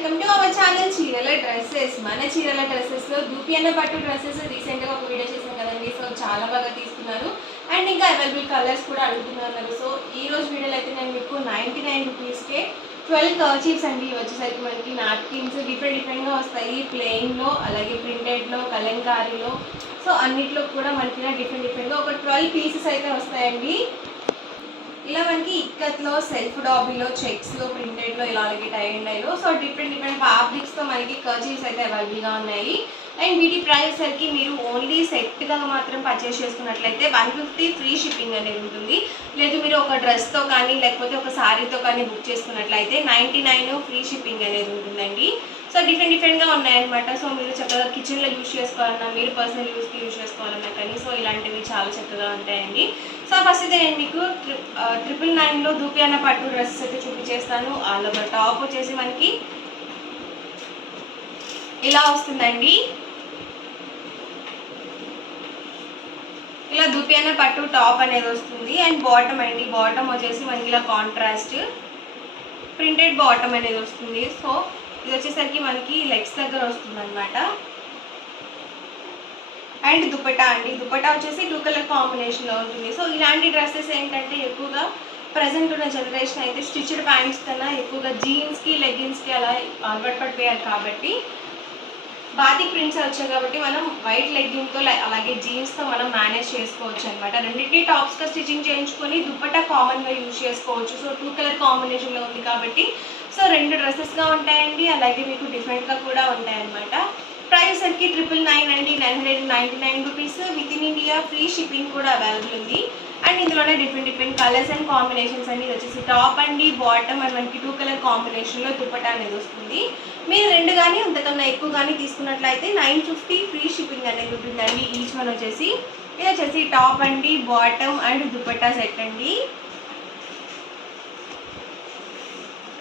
Welcome to our channel చీరల dresses. మన చీరల డ్రెస్సెస్లో దూపియన్న పట్టు డ్రెస్సెస్ రీసెంట్గా ఒక వీడియో చేసాం కదండి. సో చాలా బాగా తీసుకున్నారు అండ్ ఇంకా అవైలబుల్ కలర్స్ కూడా అడుగుతున్నారు. సో ఈ రోజు వీడియోలో అయితే నేను మీకు 99 రూపీస్కే 12 కర్చీఫ్స్ అండి. వచ్చేసరికి మనకి నాప్కిన్స్ డిఫరెంట్గా వస్తాయి. ప్లెయిన్లో, అలాగే ప్రింటెడ్లో, కలంకారీలో, సో అన్నిట్లో కూడా మనకి డిఫరెంట్గా ఒక 12 పీసెస్ అయితే వస్తాయండి. ఇలా మనకి ఇక్కత్లో, సెల్ఫ్ డాబీలో, చెక్స్లో, ప్రింటెడ్లో, ఇలా అలాగే టై అండ్ డైలో, సో డిఫరెంట్ ఫ్యాబ్రిక్స్తో మనకి కర్చీఫ్స్ అయితే అవైలబుల్గా ఉన్నాయి. అండ్ వీటి ప్రైస్ సరికి మీరు ఓన్లీ సెట్గా మాత్రం పర్చేస్ చేసుకున్నట్లయితే 150 ఫ్రీ షిప్పింగ్ అనేది ఉంటుంది. లేదు మీరు ఒక డ్రెస్తో కానీ లేకపోతే ఒక శారీతో కానీ బుక్ చేసుకున్నట్లయితే 99 ఫ్రీ షిప్పింగ్ అనేది ఉంటుందండి. సో డిఫరెంట్గా ఉన్నాయన్నమాట. సో మీరు చక్కగా కిచెన్లో యూజ్ చేసుకోవాలన్నా, మీరు పర్సనల్ యూస్కి యూజ్ చేసుకోవాలన్నా కానీ సో ఇలాంటివి చాలా చక్కగా ఉంటాయండి. సో ఫస్ట్ అయితే నేను మీకు 999లో దూపియన్న పట్టు డ్రెస్సెస్ అయితే చూపించేస్తాను. ఆల్ ఓవర్ టాప్ వచ్చేసి మనకి ఇలా వస్తుందండి. ఇలా దూపియన్న పట్టు టాప్ అనేది వస్తుంది. అండ్ బాటమ్ అండి, బాటమ్ వచ్చేసి మనకి ఇలా కాంట్రాస్ట్ ప్రింటెడ్ బాటమ్ అనేది వస్తుంది. సో ఇది వచ్చేసరికి మనకి లెగ్స్ దగ్గర వస్తుంది అనమాట. అండ్ దుపట్టా అండి, దుపట్టా వచ్చేసి 2 కలర్ కాంబినేషన్లో ఉంటుంది. సో ఇలాంటి డ్రెస్సెస్ ఏంటంటే ఎక్కువగా ప్రజెంట్ ఉన్న జనరేషన్ అయితే స్టిచ్డ్ ప్యాంట్స్ కన్నా ఎక్కువగా జీన్స్కి, లెగ్గిన్స్కి అలా అలవాటు పడిపోయారు కాబట్టి బాతిక్ ప్రింట్స్ వచ్చాయి కాబట్టి మనం వైట్ లెగ్గిన్తో అలాగే జీన్స్తో మనం మేనేజ్ చేసుకోవచ్చు అనమాట. రెండింటి టాప్స్గా స్టిచ్చింగ్ చేయించుకొని దుపట్టా కామన్గా యూజ్ చేసుకోవచ్చు. సో 2 కలర్ కాంబినేషన్లో ఉంది కాబట్టి సో 2 డ్రెస్సెస్గా ఉంటాయండి. అలాగే మీకు డిఫరెంట్గా కూడా ఉంటాయన్నమాట. ప్రైస్ సరికి 999 అండి, 999 rupees. With in India free shipping కూడా అవైలబుల్ ఉంది. అండ్ ఇందులోనే డిఫరెంట్ కలర్స్ అండ్ కాంబినేషన్స్ అండి. ఇది వచ్చేసి టాప్ అండి, బాటమ్ అండ్ మనకి 2 కలర్ కాంబినేషన్లో దుపట్టా అనేది వస్తుంది. మీరు 2 కానీ అంతకన్నా ఎక్కువ కానీ తీసుకున్నట్లయితే 950 ఫ్రీ షిప్పింగ్ అనేది ఉంటుందండి. ఈచ్ వన్ వచ్చేసి ఇది వచ్చేసి టాప్ అండి, బాటమ్ అండ్ దుపట్టా సెట్ అండి.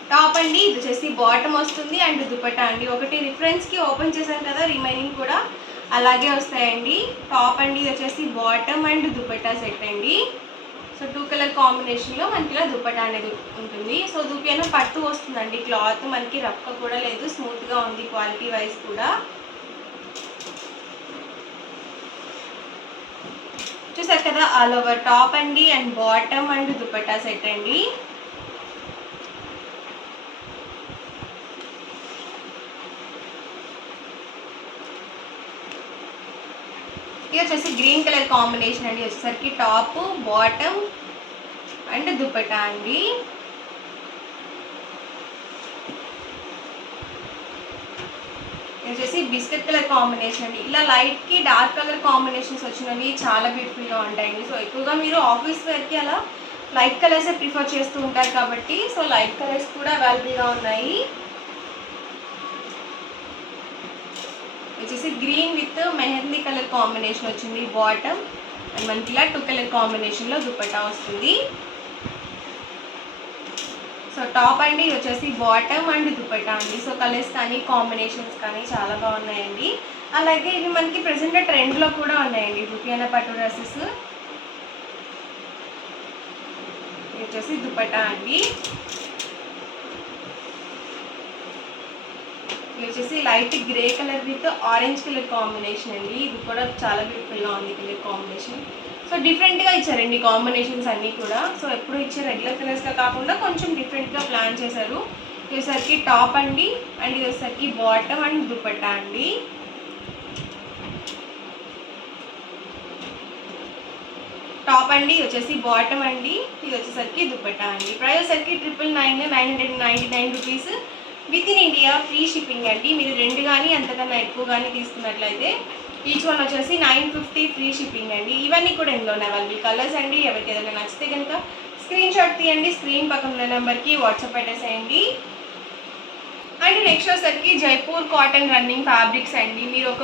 టాప్ అండి, ఇది వచ్చేసి బాటమ్ వస్తుంది అండ్ దుపట్టా అండి. ఒకటి రిఫరెన్స్కి ఓపెన్ చేశాను కదా, రిమైనింగ్ కూడా అలాగే వస్తాయండి. టాప్ అండి, ఇది వచ్చేసి బాటమ్ అండ్ దుపట్టా సెట్ అండి. సో 2 కలర్ కాంబినేషన్లో మనకి ఇలా దుపట్టా అనేది ఉంటుంది. సో దూపియన్న పట్టు వస్తుందండి. క్లాత్ మనకి రఫ్గా కూడా లేదు, స్మూత్గా ఉంది క్వాలిటీ వైజ్ కూడా. చూసారు కదా, ఆల్ ఓవర్ టాప్ అండి and bottom and dupatta set అండి. ఇది వచ్చేసి గ్రీన్ కలర్ కాంబినేషన్ అండి. వచ్చేసరికి టాప్, బాటమ్ అండ్ దుపట్టా అండి. ఇది వచ్చేసి బిస్కెట్ కలర్ కాంబినేషన్ అండి. ఇలా లైట్కి డార్క్ కలర్ కాంబినేషన్స్ వచ్చినవి చాలా బ్యూటిఫుల్గా ఉంటాయండి. సో ఎక్కువగా మీరు ఆఫీస్ వేర్కి అలా లైట్ కలర్సే ప్రిఫర్ చేస్తూ ఉంటారు కాబట్టి సో లైట్ కలర్స్ కూడా అవైలబుల్గా ఉన్నాయి. వచ్చేసి green with mehndi colour combination వచ్చింది బాటమ్ అండ్ మనకి ఇలా 2 కలర్ కాంబినేషన్లో దుపట్టా వస్తుంది. సో టాప్ అండి, ఇది వచ్చేసి బాటమ్ అండ్ దుపట్టా అండి. సో కలర్స్ కానీ కాంబినేషన్స్ కానీ చాలా బాగున్నాయండి. అలాగే ఇవి మనకి ప్రెసెంట్ ట్రెండ్లో కూడా ఉన్నాయండి దూపియన్న పట్టు డ్రెస్సెస్. ఇది వచ్చేసి దుపట్టా అండి. ఇది వచ్చేసి light grey colour with orange colour combination అండి. ఇది కూడా చాలా బ్యూటిఫుల్గా ఉంది కలర్ కాంబినేషన్. సో డిఫరెంట్గా ఇచ్చారండి కాంబినేషన్స్ అన్నీ కూడా. సో ఎప్పుడు ఇచ్చే రెగ్యులర్ కలర్స్గా కాకుండా కొంచెం డిఫరెంట్గా ప్లాన్ చేశారు. ఇది వచ్చేసరికి టాప్ అండి అండ్ ఇది వచ్చేసరికి బాటమ్ అండ్ దుపట్టా అండి. టాప్ అండి, ఇది వచ్చేసి బాటమ్ అండి, ఇది వచ్చేసరికి దుపట్టా అండి. ప్రైస్ వచ్చేసరికి 999 rupees. With in India free shipping అండి. మీరు 2 కానీ అంతకన్నా ఎక్కువ కానీ తీసుకున్నట్లయితే ఈచ్ వన్ వచ్చేసి 950 ఫ్రీ షిప్పింగ్ అండి. ఇవన్నీ కూడా ఇందులోనే అవైలబుల్ కలర్స్ అండి. ఎవరికి ఏదైనా నచ్చితే కనుక స్క్రీన్ షాట్ తీయండి, స్క్రీన్ పక్కన ఉన్న నెంబర్కి వాట్సాప్ పెట్టేసేయండి. అండ్ నెక్స్ట్ వచ్చేసరికి జైపూర్ కాటన్ రన్నింగ్ ఫ్యాబ్రిక్స్ అండి. మీరు ఒక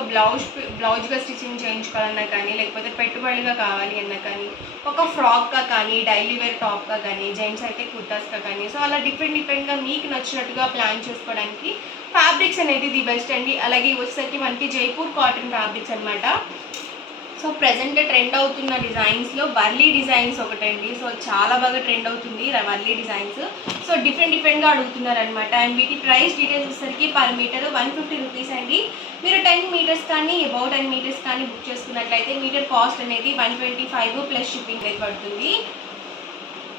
బ్లౌజ్గా స్టిచ్చింగ్ చేయించుకోవాలన్నా కానీ లేకపోతే పెట్టుబడిగా కావాలి అన్నా కానీ ఒక ఫ్రాక్గా కానీ డైలీ వేర్ టాప్గా కానీ జెంట్స్ అయితే కుర్తాస్గా కానీ సో అలా డిఫరెంట్గా మీకు నచ్చినట్టుగా ప్లాన్ చేసుకోవడానికి ఫ్యాబ్రిక్స్ అనేది ది బెస్ట్ అండి. అలాగే వచ్చేసరికి మనకి జైపూర్ కాటన్ ఫ్యాబ్రిక్స్ అనమాట. సో ప్రెజెంట్ ట్రెండ్ అవుతున్న డిజైన్స్లో వర్లీ డిజైన్స్ ఒకటండి. సో చాలా బాగా ట్రెండ్ అవుతుంది వర్లీ డిజైన్స్. సో డిఫరెంట్గా అడుగుతున్నారు అనమాట. అండ్ వీటి ప్రైస్ డీటెయిల్స్ వచ్చేసరికి పర్ మీటర్ 150 రూపీస్ అండి. మీరు 10 మీటర్స్ కానీ అబౌట్ 10 మీటర్స్ కానీ బుక్ చేసుకున్నట్లయితే మీటర్ కాస్ట్ అనేది 125 ప్లస్ షిప్పింగ్ అయితే పడుతుంది.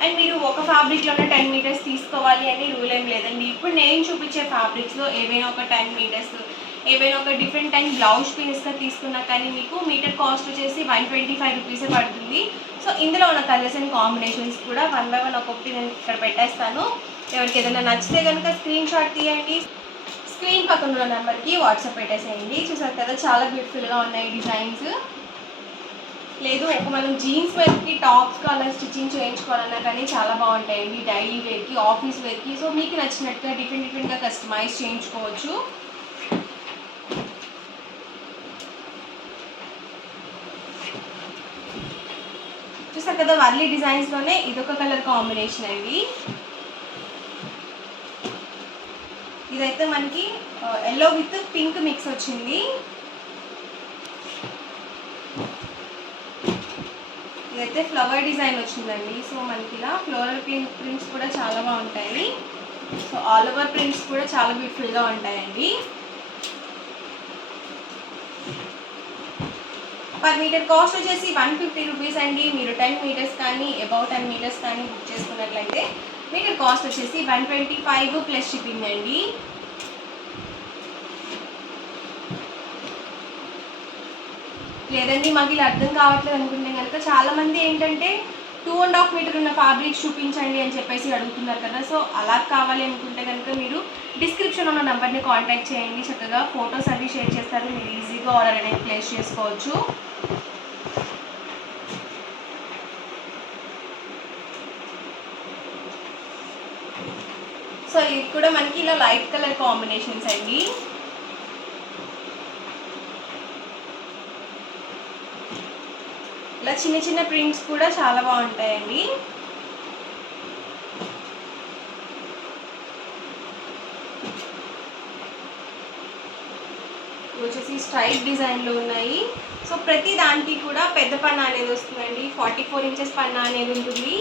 అండ్ మీరు ఒక ఫ్యాబ్రిక్లోనే 10 మీటర్స్ తీసుకోవాలి అని రూల్ ఏం లేదండి. ఇప్పుడు నేను చూపించే ఫ్యాబ్రిక్స్లో ఏవైనా ఒక 10 మీటర్స్ ఏవైనా ఒక డిఫరెంట్ టైం బ్లౌజ్ పీస్గా తీసుకున్నా కానీ మీకు మీటర్ కాస్ట్ వచ్చేసి 125 రూపీసే పడుతుంది. సో ఇందులో ఉన్న కలర్స్ అండ్ కాంబినేషన్స్ కూడా 1 బై 1 ఒక్కొక్కటి నేను ఇక్కడ పెట్టేస్తాను. ఎవరికి ఏదైనా నచ్చితే కనుక స్క్రీన్ షాట్ తీయండి, స్క్రీన్ పక్కన ఉన్న నెంబర్కి వాట్సాప్ పెట్టేసేయండి. చూసారు కదా చాలా బ్యూటిఫుల్గా ఉన్నాయి డిజైన్స్. లేదు ఒక మనం జీన్స్ వేర్కి టాప్స్కి అలా స్టిచ్చింగ్ చేయించుకోవాలన్నా కానీ చాలా బాగుంటాయండి. డైలీ వేర్కి, ఆఫీస్ వేర్కి. సో మీకు నచ్చినట్టుగా డిఫరెంట్గా కస్టమైజ్ చేయించుకోవచ్చు. చూసారు కదా వర్లీ డిజైన్స్లోనే ఇదొక కలర్ కాంబినేషన్ అండి. ఇదైతే మనకి ఎల్లో విత్ పింక్ మిక్స్ వచ్చింది. ఇదైతే ఫ్లవర్ డిజైన్ వచ్చిందండి. సో మనకి ఇలా ఫ్లోరల్ ప్రింట్స్ కూడా చాలా బాగుంటాయి. సో ఆల్ ఓవర్ ప్రింట్స్ కూడా చాలా బ్యూటిఫుల్గా ఉంటాయండి. పర్ మీటర్ కాస్ట్ వచ్చేసి 150 రూపీస్ అండి. మీరు 10 మీటర్స్ కానీ అబౌట్ 10 మీటర్స్ కానీ బుక్ చేసుకున్నట్లయితే మీటర్ కాస్ట్ వచ్చేసి 125 ప్లస్ షిప్పింగ్ అండి. లేదండి మాకు ఇలా అర్థం కావట్లేదు అనుకుంటే కనుక చాలామంది ఏంటంటే 2.5 మీటర్ ఉన్న ఫ్యాబ్రిక్ చూపించండి అని చెప్పేసి అడుగుతున్నారు కదా. సో అలా కావాలి అనుకుంటే కనుక మీరు డిస్క్రిప్షన్ ఉన్న నెంబర్ని కాంటాక్ట్ చేయండి. చక్కగా ఫొటోస్ అవి షేర్ చేస్తారు. మీరు ఈజీగా ఆర్డర్ అనేది ప్లేస్ చేసుకోవచ్చు. సో ఇది కూడా మనకి ఇలా లైట్ కలర్ కాంబినేషన్స్ అండి. ఇలా చిన్న చిన్న ప్రింట్స్ కూడా చాలా బాగుంటాయండి. వచ్చేసి స్ట్రైట్ డిజైన్లో ఉన్నాయి. సో ప్రతి దానికి కూడా పెద్ద పన్నా అనేది వస్తుందండి. 44 ఇంచెస్ పన్నా అనేది ఉంటుందండి.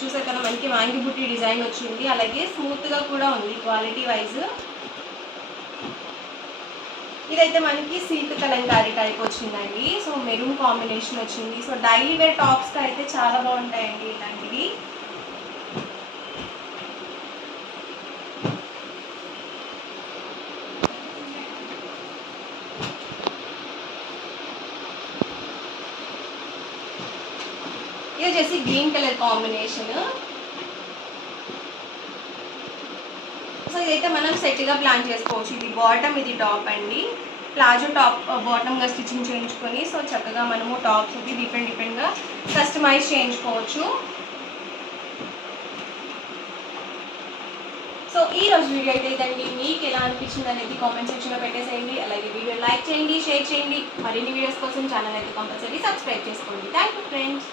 చూసారు కదా మనకి వాంగి బుట్టి డిజైన్ వచ్చింది. అలాగే స్మూత్గా కూడా ఉంది క్వాలిటీ వైజ్. ఇదైతే మనకి సిల్క్ కలంకారీ టైప్ వచ్చిందండి. సో మెరూన్ కాంబినేషన్ వచ్చింది. సో డైలీ వేర్ టాప్స్కి అయితే చాలా బాగుంటాయండి ఇలాంటివి. ఇది వచ్చేసి గ్రీన్ కలర్ కాంబినేషన్. సో ఇదైతే మనం సెట్గా ప్లాన్ చేసుకోవచ్చు. ఇది బాటమ్, ఇది టాప్ అండి. ప్లాజో టాప్ బాటమ్గా స్టిచ్చింగ్ చేయించుకొని సో చక్కగా మనము టాప్స్ ఇది డిఫరెంట్గా కస్టమైజ్ చేయించుకోవచ్చు. సో ఈ రోజు వీడియో అయితే ఇదండి. మీకు ఎలా అనిపించింది అనేది కామెంట్ సెక్షన్లో పెట్టేసేయండి. అలాగే వీడియో లైక్ చేయండి, షేర్ చేయండి. మరిన్ని వీడియోస్ కోసం ఛానల్ అయితే కంపల్సరీ సబ్స్క్రైబ్ చేసుకోండి. Thank you friends.